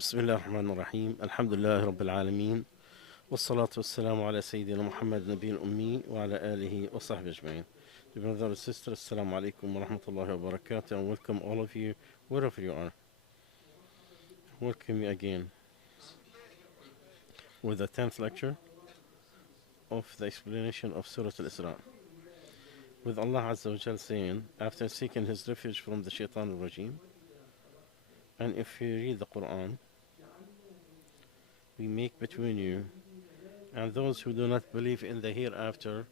بسم الله الرحمن الرحيم الحمد لله رب العالمين والصلاة والسلام على سيدنا محمد النبي الأمي وعلى آله وصحبه أجمعين. Dear brothers and sisters, Assalamu alaikum wa rahmatullahi wa barakatuh, and welcome all of you wherever you are. Welcome you again with the 10th lecture of the explanation of Surah Al Israa. With Allah Azza wa Jal saying, after seeking His refuge from the Shaitan al-Rajim, and if you read the Quran, we make between you and those who do not believe in the hereafter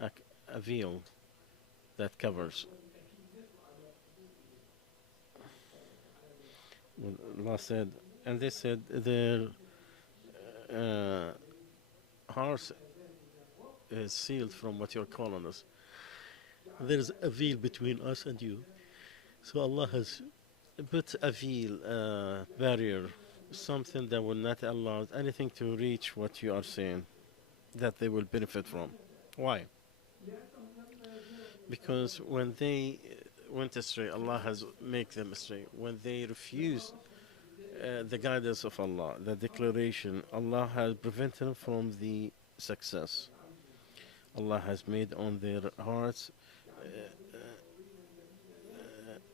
a veil that covers. Allah said, and they said their hearts is sealed from what you're calling us. There is a veil between us and you. So Allah has put a veil, barrier, something that will not allow anything to reach what you are saying, that they will benefit from. Why? Because when they went astray, Allah has made them astray. When they refused the guidance of Allah, the declaration, Allah has prevented them from the success. Allah has made on their hearts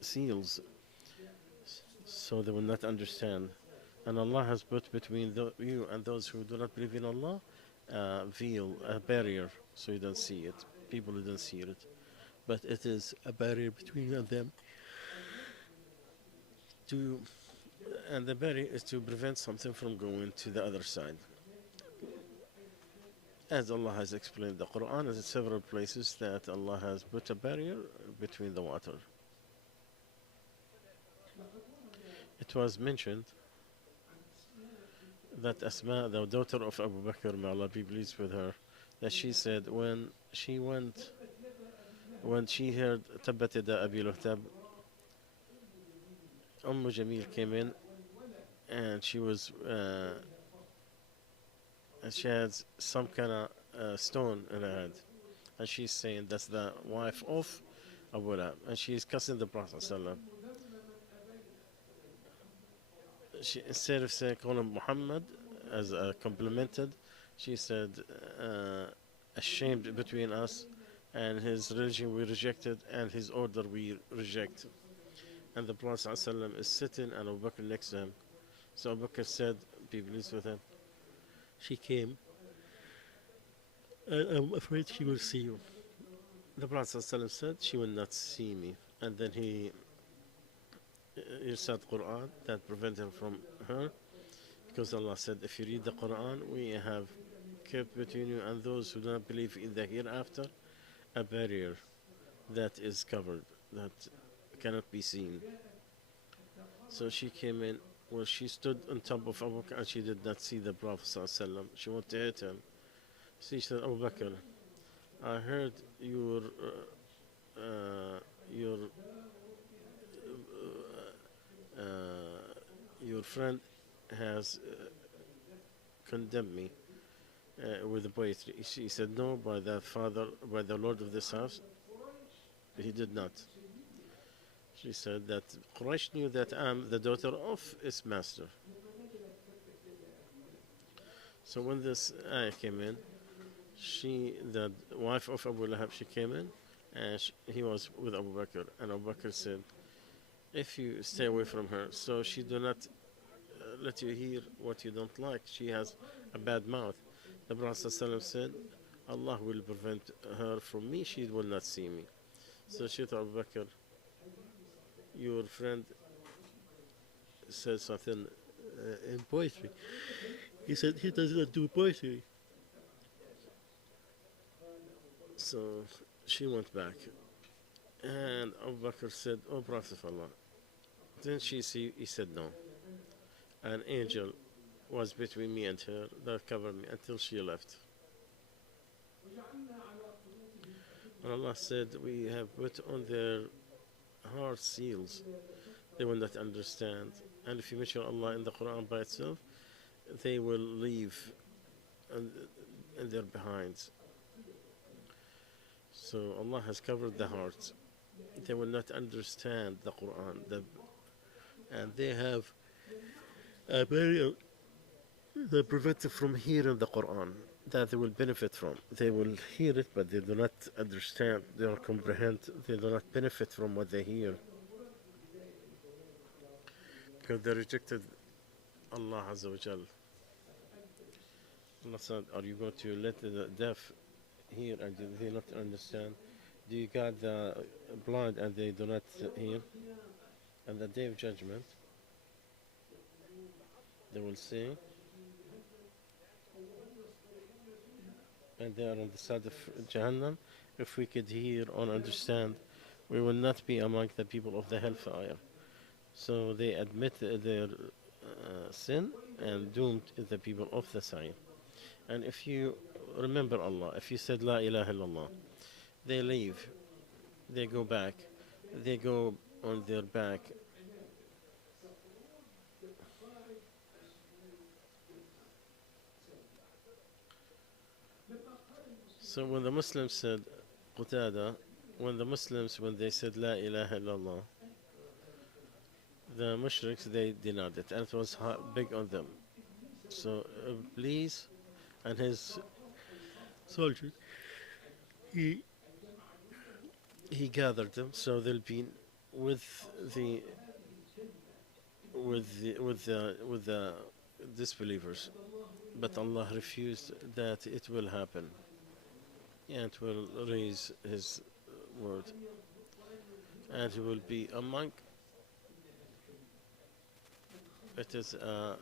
seals, so they will not understand. And Allah has put between you and those who do not believe in Allah a veil, a barrier, so you don't see it. People don't see it. But it is a barrier between you and them. And the barrier is to prevent something from going to the other side. As Allah has explained, the Quran is in several places that Allah has put a barrier between the water. It was mentioned that Asma, the daughter of Abu Bakr, may Allah be pleased with her, that she said when she heard Tabbat Yada Abi Lahab, Jamil came in, and she had some kind of stone in her head, and she's saying that's the wife of Abu Lahab, and she's cussing the Prophet ﷺ. She, instead of saying call him Muhammad as complimented, she said ashamed between us, and his religion we rejected, and his order we reject. And the Prophet ﷺ is sitting and Abu Bakr next to him. So Abu Bakr said, be pleased with him. She came, and I'm afraid she will see you. The Prophet ﷺ said, she will not see me. And then he said Quran that prevented him from her, because Allah said, if you read the Quran, we have kept between you and those who do not believe in the hereafter a barrier that is covered, that cannot be seen. So she came in, well, she stood on top of Abu Bakr and she did not see the Prophet ﷺ. She wanted to hit him. She said, Abu Bakr, I heard your friend has condemned me with the poetry. She said, no, by the Lord of this house, he did not. She said that Quraysh knew that I'm the daughter of its master. So when this ayah came in, the wife of Abu Lahab, she came in, and he was with Abu Bakr, and Abu Bakr said, if you stay away from her, so she do not let you hear what you don't like, she has a bad mouth. The Prophet ﷺ said, Allah will prevent her from me, she will not see me. So she told Abu Bakr, your friend said something in poetry. He said he does not do poetry. So she went back, and Abu Bakr said, oh Prophet of Allah, didn't she see? He said no. An angel was between me and her that covered me until she left. And Allah said, we have put on their heart seals. They will not understand. And if you mention Allah in the Quran by itself, they will leave in their behinds. So Allah has covered the hearts. They will not understand the Quran. And they have very they prevented from hearing the Quran that they will benefit from. They will hear it, but they do not understand, they don't comprehend, they do not benefit from what they hear because they rejected Allah Azza wa Jal. Allah said, are you going to let the deaf hear and do they not understand? Do you got the blind and they do not hear? And the day of judgment, they will say, and they are on the side of Jahannam, if we could hear or understand, we will not be among the people of the hellfire. So they admit their sin and doomed the people of the Sa'ir. And if you remember Allah, if you said La ilaha illallah, they leave, they go back, they go on their back. So when the Muslims said, Qutada, when the Muslims, when they said La ilaha illallah, the mushriks, they denied it, and it was big on them. So Iblis and his soldiers, he gathered them, so they'll be with the disbelievers. But Allah refused that it will happen, and will raise His word, and he will be among. It is a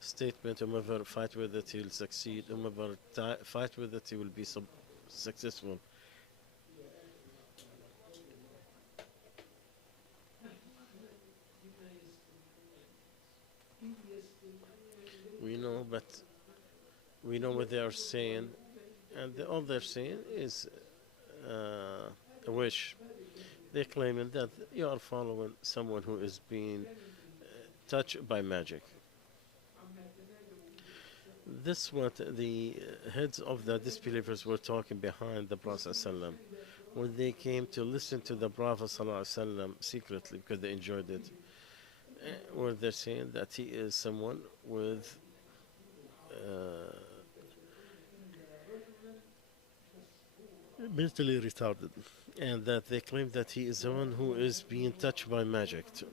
statement: whoever fight with it, he will succeed. Whoever fight with it, he will be successful. We know, but we know what they are saying, and all they're saying is a wish. They're claiming that you are following someone who is being touched by magic. This what the heads of the disbelievers were talking behind the Prophet ﷺ when they came to listen to the Prophet ﷺ secretly because they enjoyed it. Where they're saying that he is someone with mentally retarded, and that they claim that he is the one who is being touched by magic too.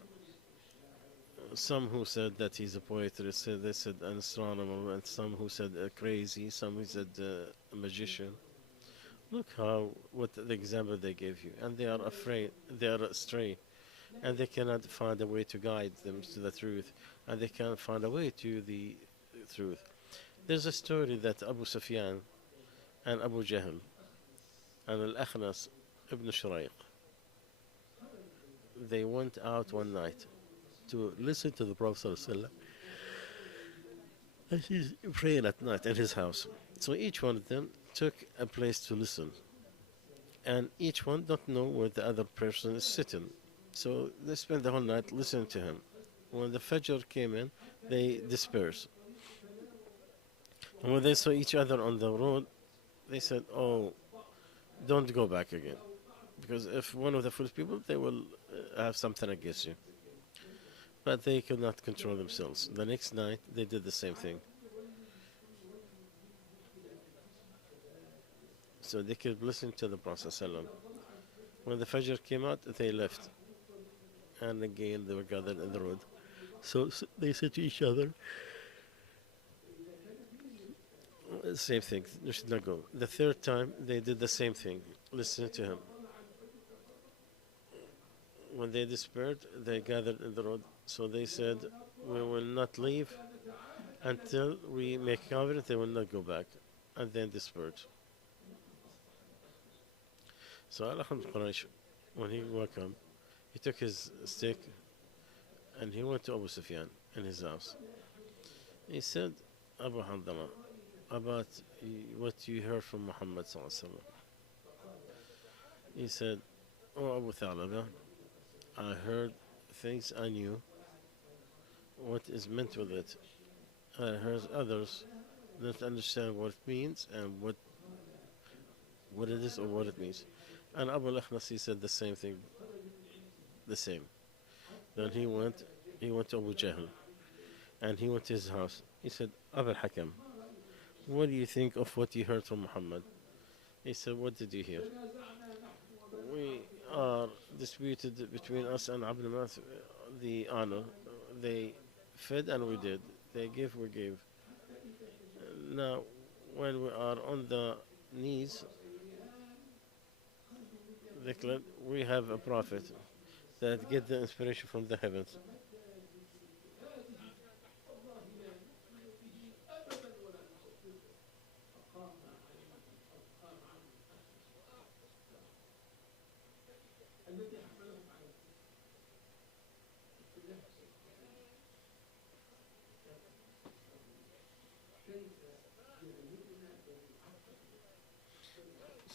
Some who said that he's a poetress, they said an astronomer, and some who said crazy, some who said a magician. Look what the example they gave you, and they are afraid, they are astray, and they cannot find a way to guide them to the truth, and they can't find a way to the truth. There's a story that Abu Sufyan and Abu Jahl and Al-Akhnas ibn Shuraiq, they went out one night to listen to the Prophet ﷺ as he's praying at night in his house. So each one of them took a place to listen, and each one don't know where the other person is sitting. So they spent the whole night listening to him. When the Fajr came in, they dispersed. And when they saw each other on the road, they said, "Oh, don't go back again, because if one of the foolish people, they will have something against you." But they could not control themselves. The next night, they did the same thing. So they kept listening to the Prophet ﷺ. When the Fajr came out, they left. And again, they were gathered in the road. So they said to each other, same thing, you should not go. The third time, they did the same thing, listening to him. When they dispersed, they gathered in the road. So they said, we will not leave until we make covenant, they will not go back. And then dispersed. So Al-Ahmad Quraysh, when he woke up, he took his stick and he went to Abu Sufyan in his house. He said, Abu Handama, about what you heard from Muhammad sallallahu alaihi wasallam. He said, "Oh Abu Thalaba, I heard things I knew. What is meant with it? I heard others don't understand what it means and what it is or what it means." And Abu al-Akhnas, he said the same thing, the same. Then he went to Abu Jahl. And he went to his house. He said, Abul Hakam, what do you think of what you heard from Muhammad? He said, what did you hear? We are disputed between us and Abdul Math, the honor. They fed and we did. They gave, we gave. Now, when we are on the knees, declared, we have a prophet that get the inspiration from the heavens.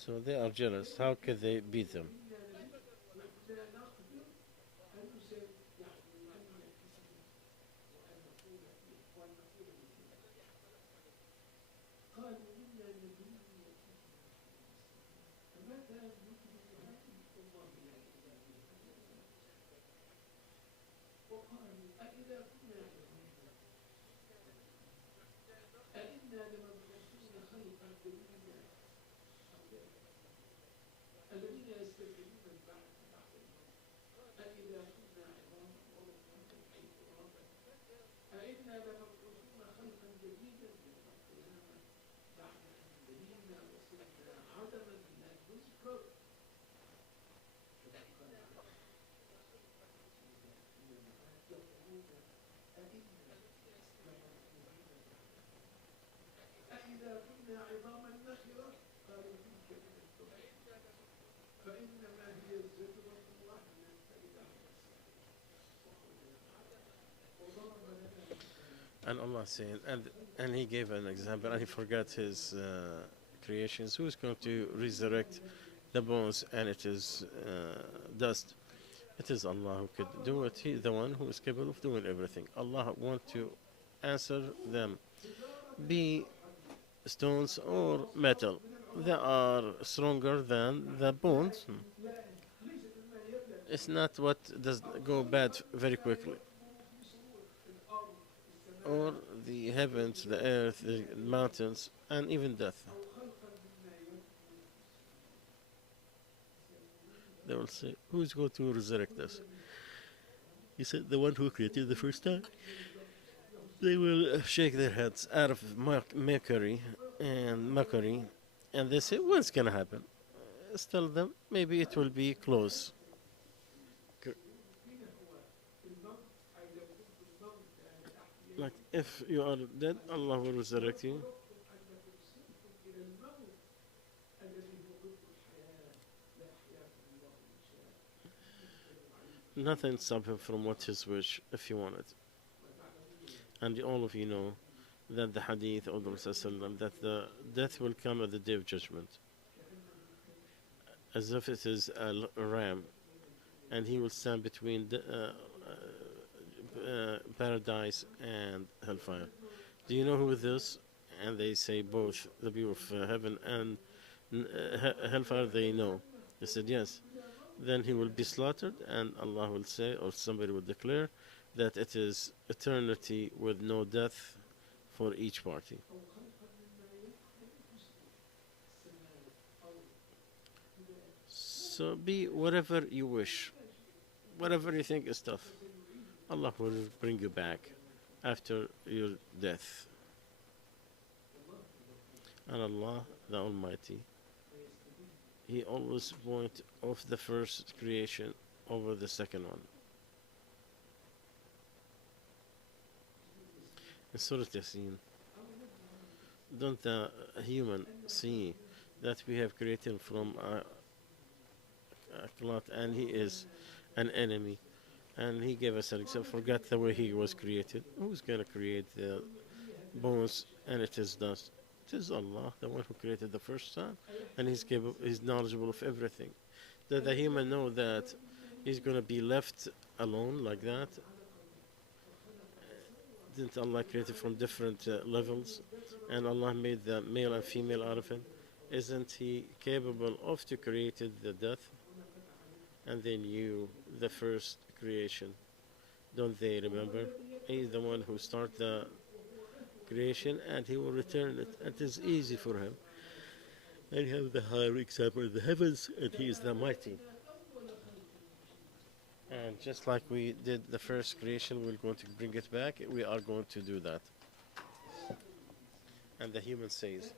So they are jealous. How could they beat them? And Allah saying, and He gave an example, and He forgot His creations. Who is going to resurrect the bones, and it is dust? It is Allah who could do it. He, the one who is capable of doing everything. Allah want to answer them, be stones or metal. They are stronger than the bones. It's not what does go bad very quickly. Or the heavens, the earth, the mountains, and even death. They will say, who is going to resurrect us? He said, the one who created the first time. They will shake their heads out of mockery, and they say, what's going to happen? Tell them, maybe it will be close. Like if you are dead, Allah will resurrect you. Nothing stops him from what his wish if he wanted. And all of you know that the hadith of the Prophet that the death will come at the day of judgment. As if it is a ram, and he will stand between paradise and hellfire. Do you know who is this? And they say both the view of heaven and hellfire. They know. They said yes. Then he will be slaughtered, and Allah will say, or somebody will declare, that it is eternity with no death for each party. So be whatever you wish, whatever you think is tough. Allah will bring you back after your death. And Allah, the Almighty, He always points of the first creation over the second one. In Surah Yasin, don't the human see that we have created from a cloth, and he is an enemy, and he gave us an example. Forgot the way he was created. Who's going to create the bones and it is dust? It is Allah, the one who created the first time, and He's knowledgeable of everything. Does the human know that he's going to be left alone like that? Didn't Allah create it from different levels, and Allah made the male and female out of him? Isn't He capable of to create the death? And they knew the first creation. Don't they remember? He is the one who started the creation, and he will return it. It is easy for him. And he has the higher example in the heavens, and he is the mighty. And just like we did the first creation, we're going to bring it back. We are going to do that. And the human says,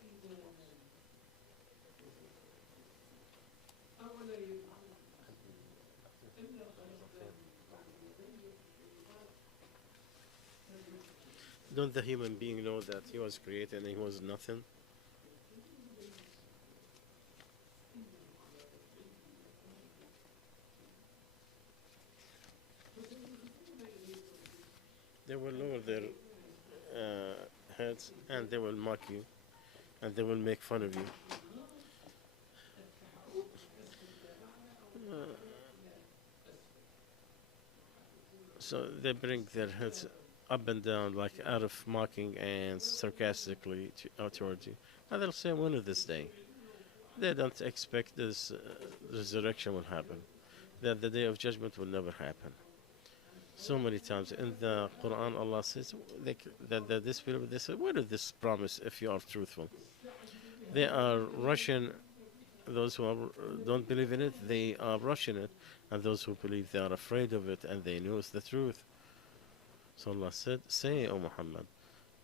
don't the human being know that he was created and he was nothing? They will lower their heads and they will mock you and they will make fun of you. So they bring their heads up and down like out of mocking and sarcastically towards you. And they'll say one of this day. They don't expect this resurrection will happen. That the day of judgment will never happen. So many times in the Quran, Allah says that the disbelievers, they say, where is this promise if you are truthful? They are rushing, those who don't believe in it, they are rushing it. And those who believe, they are afraid of it and they know it's the truth. So Allah said, say, O Muhammad,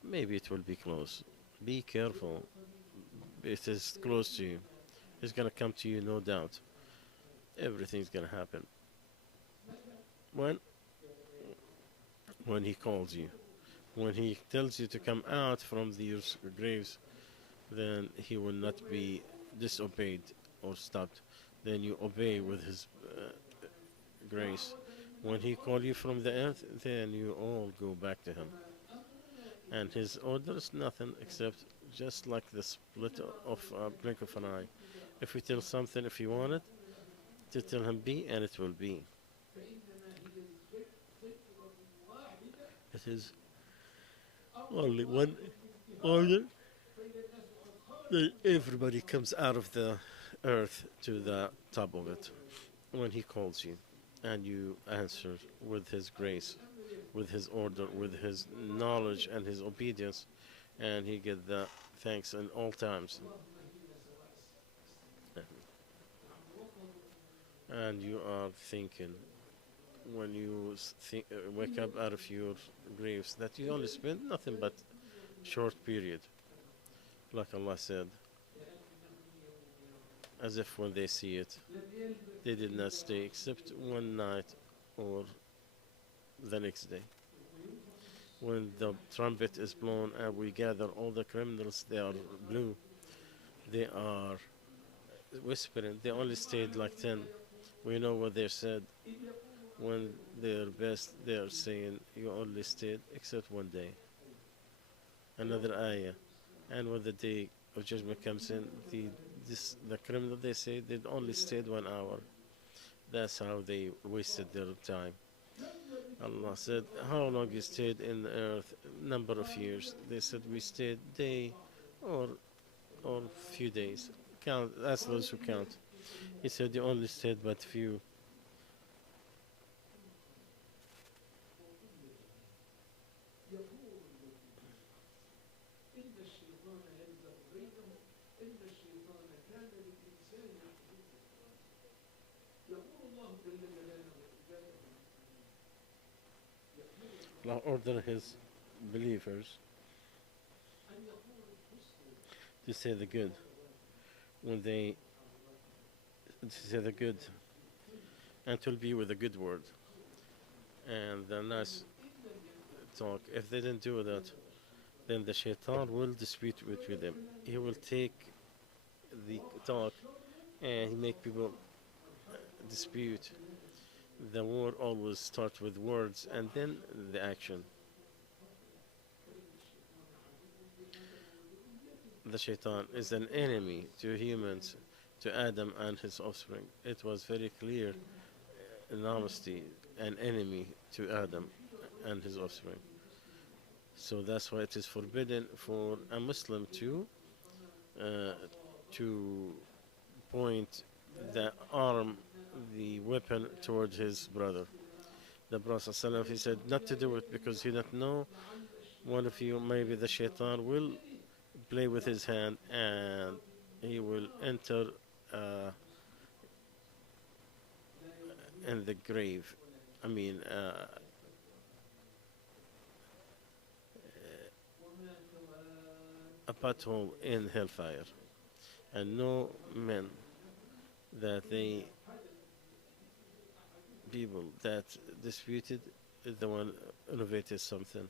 maybe it will be close. Be careful. It is close to you. It's going to come to you, no doubt. Everything's going to happen. When he calls you, when he tells you to come out from these graves, then he will not be disobeyed or stopped. Then you obey with his grace. When he calls you from the earth, then you all go back to him. And his order is nothing except just like the split of a blink of an eye. If we tell something, if you want it, to tell him be, and it will be. It is only one order that everybody comes out of the earth to the top of it when he calls you, and you answer with his grace, with his order, with his knowledge and his obedience, and he get the thanks in all times. And you are thinking when you wake up out of your graves that you only spend nothing but short period, like Allah said, as if when they see it they did not stay except one night or the next day. When the trumpet is blown and we gather all the criminals, they are blue, they are whispering, they only stayed like 10. We know what they said. When they're best, they are saying, you only stayed except one day. Another ayah. And when the day of judgment comes in, the criminal, they say, they only stayed 1 hour. That's how they wasted their time. Allah said, how long you stayed in the earth? Number of years. They said, we stayed day or few days. Count. That's those who count. He said, you only stayed but few. Allah ordered his believers to say the good. When they say the good, and to be with a good word and the nice talk. If they didn't do that, then the shaitan will dispute with them. He will take the talk and he make people dispute. The war always starts with words and then the action. The shaitan is an enemy to humans, to Adam and his offspring. It was very clear in honesty, an enemy to Adam and his offspring. So that's why it is forbidden for a Muslim to point the arm, the weapon towards his brother. The Prophet ﷺ, he said not to do it because he didn't know one of you, maybe the shaitan, will play with his hand and he will enter uh, in the grave. I mean, a pothole in hellfire. And no men that they people that disputed the one innovated something.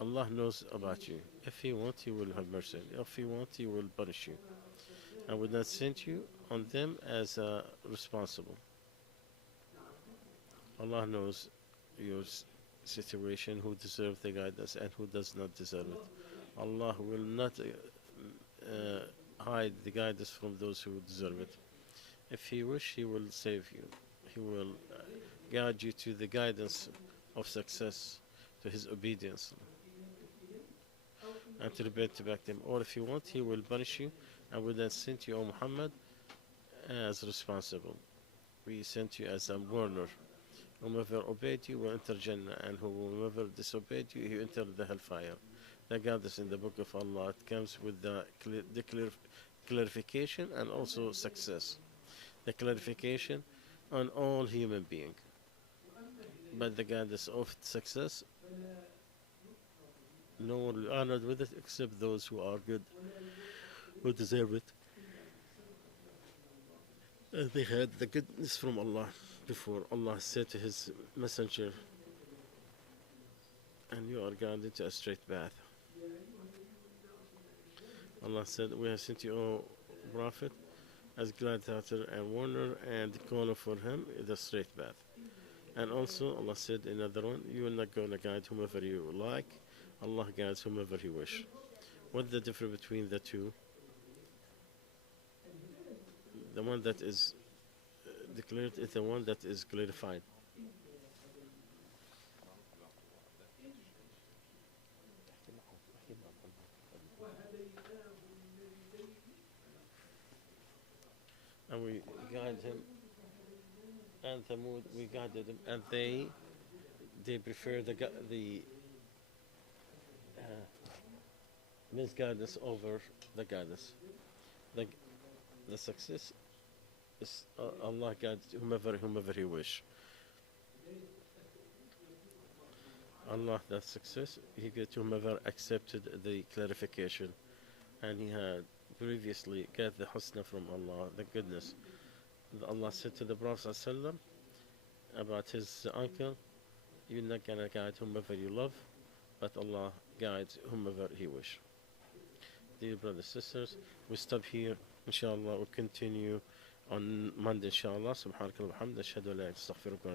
Allah knows about you. If He wants, He will have mercy. If He wants, He will punish you. I would not send you on them as responsible. Allah knows your situation, who deserves the guidance and who does not deserve it. Allah will not hide the guidance from those who deserve it. If He wish, He will save you. He will guide you to the guidance of success, to His obedience, and to repent back them. Or if He wants, He will punish you and will then send you, O Muhammad, as responsible. We sent you as a warner. Whomever obeyed you will enter Jannah, and whomever disobeyed you, he entered the hellfire. The guidance in the book of Allah, it comes with the clarification and also success. The clarification on all human beings. But the guidance of success, no one will be honored with it except those who are good, who deserve it. And they had the goodness from Allah before. Allah said to His messenger, and you are guided to a straight path. Allah said, we have sent you, O Prophet, as gladiator and warner and caller for him the straight path. And also Allah said in another one, you are not going to guide whomever you like. Allah guides whomever He wish. What's the difference between the two? The one that is declared is the one that is clarified. And we guide him, and Thamud, we guided them, and they prefer the misguidance over the guidance. The success is Allah guides whomever He wish. Allah, that success, He gets whomever accepted the clarification, and he had previously got the husna from Allah, the goodness. Allah said to the Prophet ﷺ about his uncle, you're not gonna guide whomever you love, but Allah guides whomever He wish. Dear brothers and sisters, we stop here. Inshallah, we'll continue on Monday. Inshallah. Subhanakallah wa bihamdika, ashhadu an la ilaha illa anta, astaghfiruka wa atubu